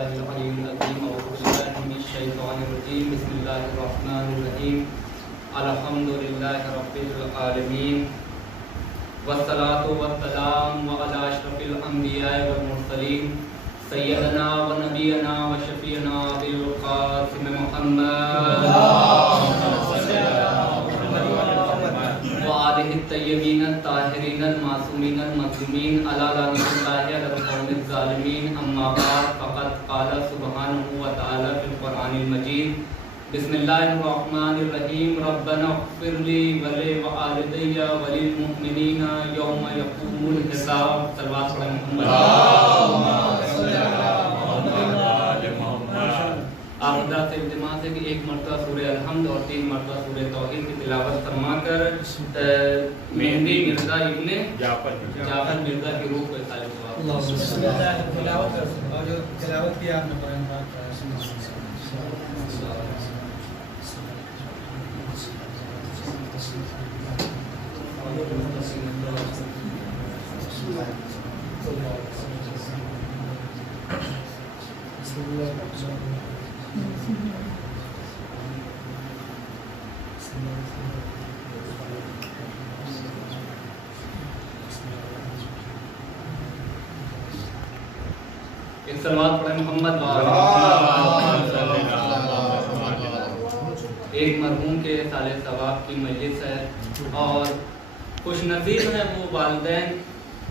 بالله العلي العظيم أعوذ بالله من الشيطان الرجيم بسم الله الرحمن الرحيم الحمد لله رب العالمين والصلاة والسلام على أشرف الأنبياء والمرسلين سيدنا ونبينا وشفيعنا بالقاسم محمد وآله الطيبين الطاهرين المعصومين المظلومين على لعنة الله على القوم الظالمين أما بعد فقد قال سبحانه وتعالى في القرآن المجيد بسم الله الرحمن الرحيم ربنا اغفر لي ولوالدي وللمؤمنين يوم يقوم الحساب صلوات محمد آمدہ سے التماس ہے کہ ایک مرتبہ سورہ الحمد اور 3 مرتبہ سورہ توحید کی تلاوت فرما کر مہندی مرزا ابن جعفر مرزا کی روح کو اطالع ثواب تلاوت کی آپ نے قرآن پاک کا ایک سلوات پڑھیں محمد ایک مرحوم کے سال ثواب کی مجلس ہے اور خوش نصیب ہیں وہ والدین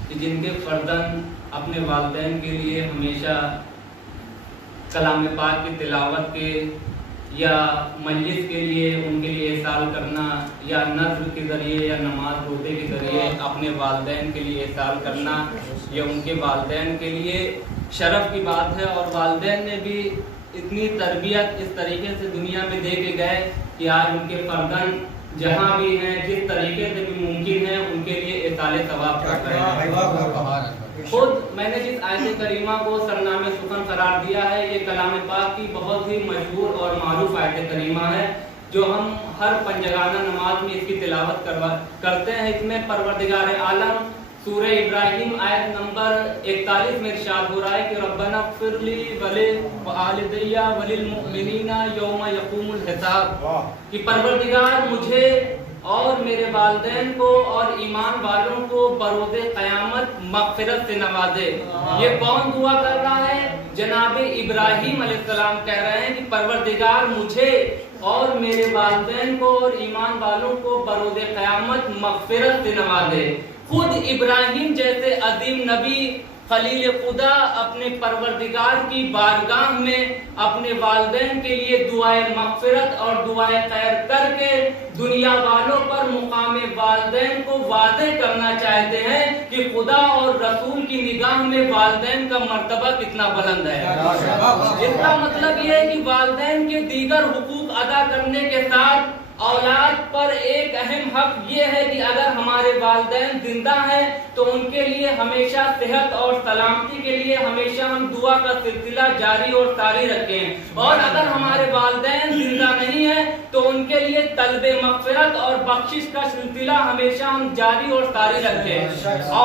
کہ جن کے فرزند اپنے والدین کے لیے ہمیشہ کلام پاک کی تلاوت کے یا مجلس کے لیے ان کے لیے احسان کرنا یا نذر کے ذریعے یا نماز روزے کے ذریعے اپنے والدین کے لیے احسان کرنا یا ان کے والدین کے لیے شرف کی بات ہے اور والدین نے بھی اتنی تربیت اس طریقے سے دنیا میں دے کے گئے کہ آج ان کے فرزند جہاں بھی ہیں جس طریقے سے بھی ممکن ہے ان کے لیے احسان ثواب کر رہے ہیں۔ خود میں نے جس آیت کریمہ کو سرنام سخن قرار دیا ہے یہ کلام پاک کی بہت ہی مشہور اور معروف آیت کریمہ ہے جو ہم ہر پنجگانہ نماز میں اس کی تلاوت کرتے ہیں۔ اس میں پروردگار عالم سورہ ابراہیم آیت نمبر 41 میں ارشاد ہو رہا ہے کہ ربنا اغفر لی ولوالدی وللمؤمنین یوم یقوم الحساب کہ پروردگار مجھے اور میرے والدین کو اور ایمان والوں کو بروز قیامت مغفرت سے نوازے۔ یہ کون دعا کر رہا ہے؟ جناب ابراہیم علیہ السلام کہہ رہے ہیں کہ پروردگار مجھے اور میرے والدین کو اور ایمان والوں کو بروز قیامت مغفرت سے نوازے۔ خود ابراہیم جیسے عظیم نبی خلیل خدا اپنے پروردگار کی بارگاہ میں اپنے والدین کے لیے دعائے مغفرت اور دعائے خیر کر کے دنیا والوں پر مقام والدین کو واضح کرنا چاہتے ہیں کہ خدا اور رسول کی نگاہ میں والدین کا مرتبہ کتنا بلند ہے۔ اس کا مطلب یہ ہے کہ والدین کے دیگر حقوق ادا کرنے کے ساتھ اولاد پر ایک اہم حق یہ ہے کہ اگر ہمارے والدین زندہ ہیں تو ان کے لیے ہمیشہ صحت اور سلامتی کے لیے ہمیشہ ہم دعا کا سلسلہ جاری اور ساری رکھیں، اور اگر ہمارے والدین زندہ نہیں ہیں تو ان کے لیے طلب مغفرت اور بخشش کا سلسلہ ہمیشہ ہم جاری اور ساری رکھیں۔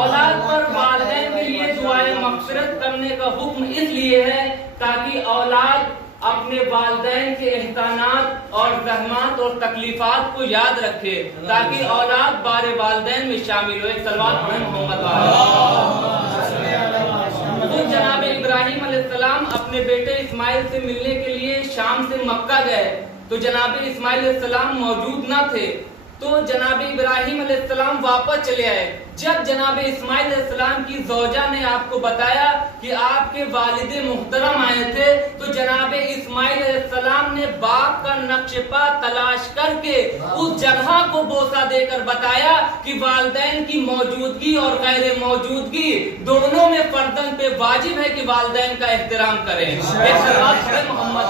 اولاد پر والدین کے لیے دعائے مغفرت کرنے کا حکم اس لیے ہے تاکہ اولاد اپنے والدین کے احسانات اور زحمات اور تکلیفات کو یاد رکھے تاکہ اولاد بار والدین میں شامل ہوئے۔ صلوات پڑھیں محمد خود جناب ابراہیم علیہ السلام اپنے بیٹے اسماعیل سے ملنے کے لیے شام سے مکہ گئے تو جناب اسماعیل علیہ السلام موجود نہ تھے تو جناب ابراہیم علیہ السلام واپس چلے آئے۔ جب جناب اسماعیل علیہ السلام کی زوجہ نے آپ کو بتایا کہ آپ کے والد محترم آئے تھے تو جناب اسماعیل علیہ السلام نے باغ کا نقش پا تلاش کر کے اس جگہ کو بوسہ دے کر بتایا کہ والدین کی موجودگی اور غیر موجودگی دونوں میں فرزند پہ واجب ہے کہ والدین کا احترام کریں۔ ایک صلوات پڑھیں محمد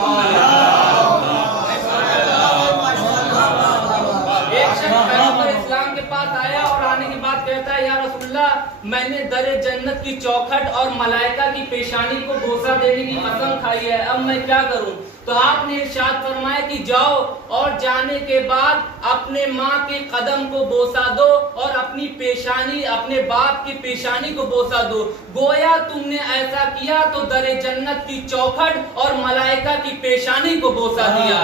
ایک شخص پیغمبر اسلام کے پاس آیا اور آنے کے بعد کہتا ہے یا رسول اللہ میں نے در جنت کی چوکھٹ اور ملائکہ کی پیشانی کو بوسہ دینے کی قسم کھائی ہے، اب میں کیا کروں؟ تو آپ نے ارشاد فرمایا کہ جاؤ اور جانے کے بعد اپنے ماں کے قدم کو بوسہ دو اور اپنی پیشانی، اپنے باپ کی پیشانی کو بوسہ دو، گویا تم نے ایسا کیا تو در جنت کی چوکھٹ اور ملائکہ کی پیشانی کو بوسہ دیا۔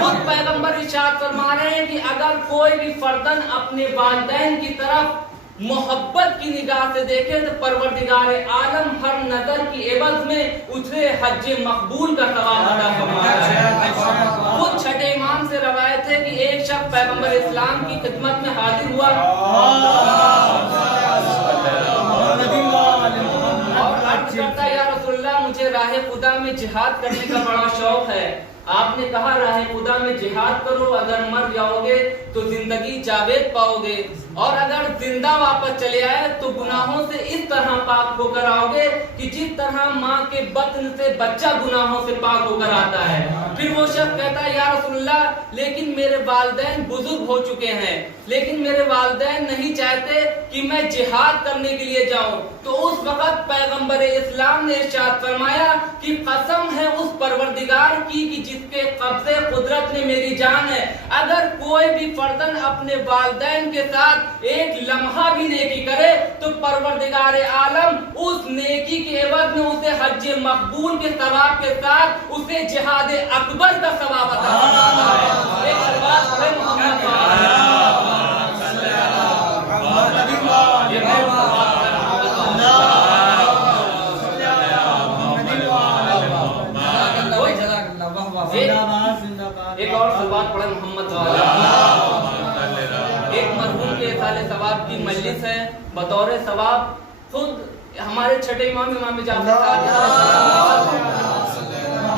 خود پیغمبر ارشاد فرما رہے ہیں کہ اگر کوئی بھی فردن اپنے والدین کی طرف محبت کی نگاہ سے دیکھے تو پروردگار عالم ہر نظر کی عوض میں اسے حج مقبول کا ثواب عطا فرماتا ہے۔ خود چھٹے امام سے روایت ہے کہ ایک شخص پیغمبر اسلام کی خدمت میں حاضر ہوا اور عرض کرتا ہے یا رسول اللہ مجھے راہ خدا میں جہاد کرنے کا بڑا شوق ہے۔ آپ نے کہا راہ خدا میں جہاد کرو، اگر مر جاؤ گے تو زندگی جاوید پاؤ گے، اور اگر زندہ واپس چلے آئے تو گناہوں سے اس طرح پاک ہو کر آؤ گے کہ جس طرح ماں کے بطن سے بچہ گناہوں سے پاک ہو کر آتا ہے۔ پھر وہ شخص کہتا ہے یا رسول اللہ لیکن میرے والدین بزرگ ہو چکے ہیں، لیکن میرے والدین نہیں چاہتے کہ میں جہاد کرنے کے لیے جاؤں۔ تو اس وقت پیغمبر اسلام نے ارشاد فرمایا کہ قسم ہے اس پروردگار کی کہ جس کے قبضے قدرت میں میری جان ہے، اگر کوئی بھی فردن اپنے والدین کے ساتھ ایک لمحہ بھی نیکی کرے تو پروردگار عالم اس نیکی کے عوض میں اسے حج مقبول کے ثواب کے ساتھ اسے جہاد اکبر کا ثواب عطا فرماتا ہے۔ ایک الفاظ پڑھیں محمد ایک اور سلوات پڑھیں محمد ایک مرحوم کے احسان ثواب کی مجلس ہے، بطور ثواب خود ہمارے چھٹے امام امام جعفر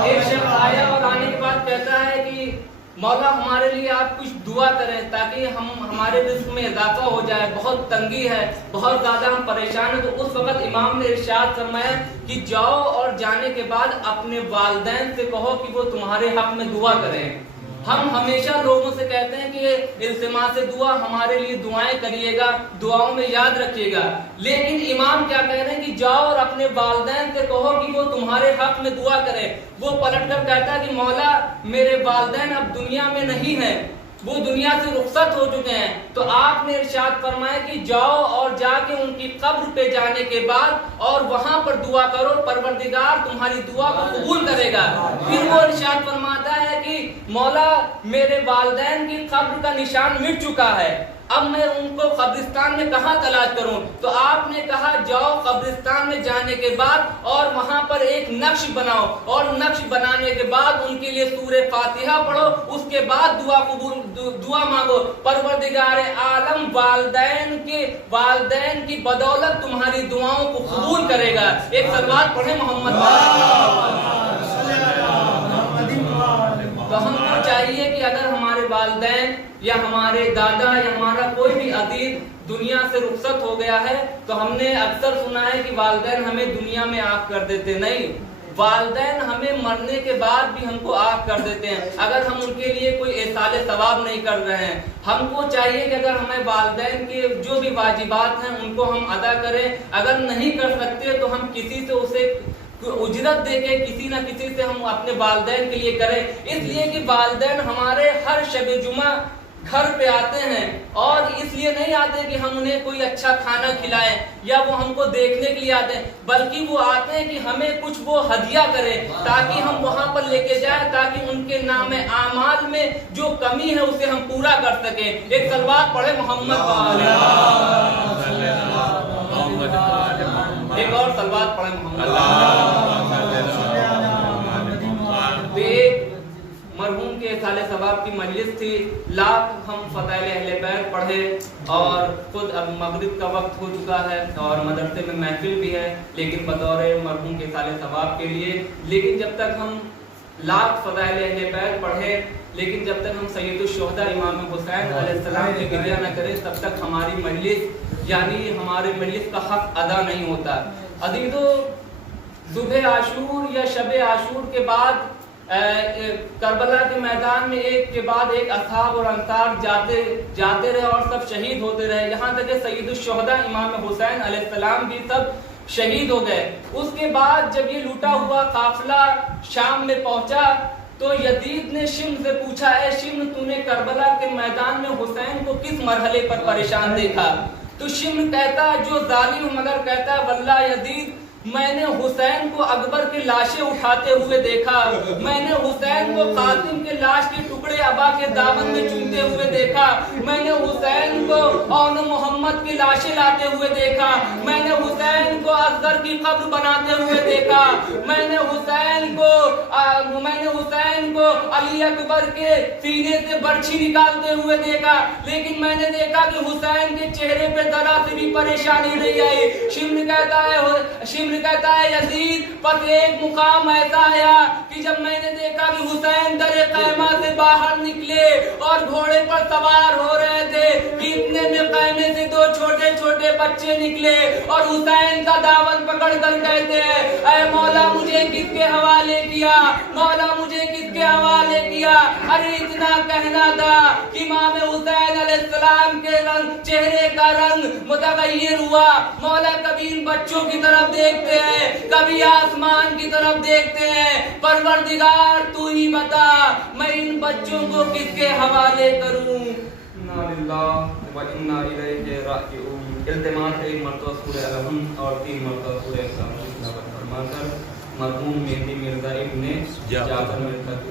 ایک شخص آیا اور آنے کے بعد کہتا ہے کہ مولا ہمارے لیے آپ کچھ دعا کریں تاکہ ہمارے رزق میں اضافہ ہو جائے، بہت تنگی ہے، بہت زیادہ ہم پریشان ہیں۔ تو اس وقت امام نے ارشاد فرمایا کہ جاؤ اور جانے کے بعد اپنے والدین سے کہو کہ وہ تمہارے حق میں دعا کریں۔ ہم ہمیشہ لوگوں سے کہتے ہیں کہ التماس دعا ہمارے لیے دعائیں کریے گا، دعاؤں میں یاد رکھیے گا، لیکن امام کیا کہہ رہے ہیں کہ جاؤ اور اپنے والدین سے کہو کہ وہ تمہارے حق میں دعا کریں۔ وہ پلٹ کر کہتا ہے کہ مولا میرے والدین اب دنیا میں نہیں ہیں، وہ دنیا سے رخصت ہو چکے ہیں۔ تو آپ نے ارشاد فرمایا کہ جاؤ اور جا کے ان کی قبر پہ جانے کے بعد اور وہاں پر دعا کرو، پروردگار تمہاری دعا کو قبول کرے گا۔ پھر وہ ارشاد فرماتا ہے کہ مولا میرے والدین کی قبر کا نشان مٹ چکا ہے، اب میں ان کو قبرستان میں کہاں تلاش کروں؟ تو آپ نے کہا جاؤ قبرستان میں جانے کے بعد اور وہاں پر ایک نقش بناؤ، اور نقش بنانے کے بعد ان کے لیے سورہ فاتحہ پڑھو، اس کے بعد دعا مانگو، پروردگار عالم والدین کی بدولت تمہاری دعاؤں کو قبول کرے گا۔ ایک صلوات پڑھیں محمد۔ تو ہم کو چاہیے کہ اگر ہمارے والدین یا ہمارے دادا یا ہمارا کوئی بھی عزیز دنیا سے رخصت ہو گیا ہے تو ہم نے اکثر سنا ہے کہ والدین ہمیں دنیا میں آگ کر دیتے، نہیں، والدین ہمیں مرنے کے بعد بھی ہم کو آگ کر دیتے ہیں اگر ہم ان کے لیے کوئی احسان ثواب نہیں کر رہے ہیں۔ ہم کو چاہیے کہ اگر ہمیں والدین کے جو بھی واجبات ہیں ان کو ہم ادا کریں، اگر نہیں کر سکتے تو ہم کسی سے اسے اجرت دے کے کسی نہ کسی سے ہم اپنے والدین کے لیے کریں، اس لیے کہ والدین ہمارے ہر شب جمعہ گھر پہ آتے ہیں، اور اس لیے نہیں آتے کہ ہم انہیں کوئی اچھا کھانا کھلائیں یا وہ ہم کو دیکھنے کے لیے آتے ہیں، بلکہ وہ آتے ہیں کہ ہمیں کچھ وہ ہدیہ کریں تاکہ ہم وہاں پر لے کے جائیں، تاکہ ان کے نام اعمال میں جو کمی ہے اسے ہم پورا کر سکیں۔ ایک صلوات پڑھے محمد، ایک اور صلوات پڑھے محمد۔ مرحوم کے احسان ثواب کی مجلس تھی، لاکھ ہم فضائل اہل بیت پڑھے، اور خود اب مغرب کا وقت ہو چکا ہے اور مدرسے میں محفل بھی ہے، لیکن بطور مرحوم کے احسان ثواب کے لیے، لیکن جب تک ہم لاکھ فضائل اہل بیت پڑھے، لیکن جب تک ہم سید الشہداء امام حسین علیہ السلام کی گریہ نہ کریں تب تک ہماری مجلس یعنی ہمارے مجلس کا حق ادا نہیں ہوتا۔ عزیزو، صبح عاشور یا شب عاشور کے بعد کربلا کے میدان میں ایک کے بعد ایک اصحاب اور انصار جاتے رہے اور سب شہید ہوتے رہے، یہاں تک کہ سید الشہداء امام حسین علیہ السلام بھی سب شہید ہو گئے۔ اس کے بعد جب یہ لوٹا ہوا قافلہ شام میں پہنچا تو یزید نے شمر سے پوچھا، اے شمر تو نے کربلا کے میدان میں حسین کو کس مرحلے پر پریشان دیکھا؟ تو شمر کہتا جو ظالم مگر کہتا واللہ یزید میں نے حسین کو اکبر کی لاشیں اٹھاتے ہوئے دیکھا، میں نے حسین کو قاسم کے لاش کے ٹکڑے ابا کے دامن میں چومتے ہوئے دیکھا، میں نے حسین کو اون محمد کی لاشیں لاتے ہوئے دیکھا، میں نے حسین کو اصغر کی قبر بناتے ہوئے دیکھا، میں نے حسین کو علی اکبر کے سینے سے برچھی نکالتے ہوئے دیکھا، لیکن میں نے دیکھا کہ حسین کے چہرے پہ ذرا سی بھی پریشانی نہیں آئی۔ شمر کہتا ہے یزید پس ایک مقام ایسا آیا کہ جب میں نے دیکھا کہ حسین در خیمہ سے باہر نکلے اور گھوڑے پر سوار ہو رہے تھے کہ اتنے میں خیمے سے دو چھوٹے چھوٹے بچے نکلے اور حسین کا دامن پکڑ کر کہتے ہیں اے مولا مجھے کس کے حوالے کیا، مولا مجھے کس کے حوالے کیا؟ ارے اتنا کہنا تھا کہ امام حسین علیہ السلام کے چہرے کا رنگ متغیر ہوا، مولا کبھی ان بچوں کی طرف دیکھتے ہیں کبھی آسمان کی طرف دیکھتے ہیں، پروردگار تو ہی بتا میں ان بچوں کو کس کے حوالے کروں؟ انا للہ و انا الیہ راجعون۔ التماس ہے ایک مرتبہ سورہ الحمد اور 3 مرتبہ سورہ اقسام کی تلاوت فرما کر مرحوم مہدی مرزا ابن جعفر مرزا کی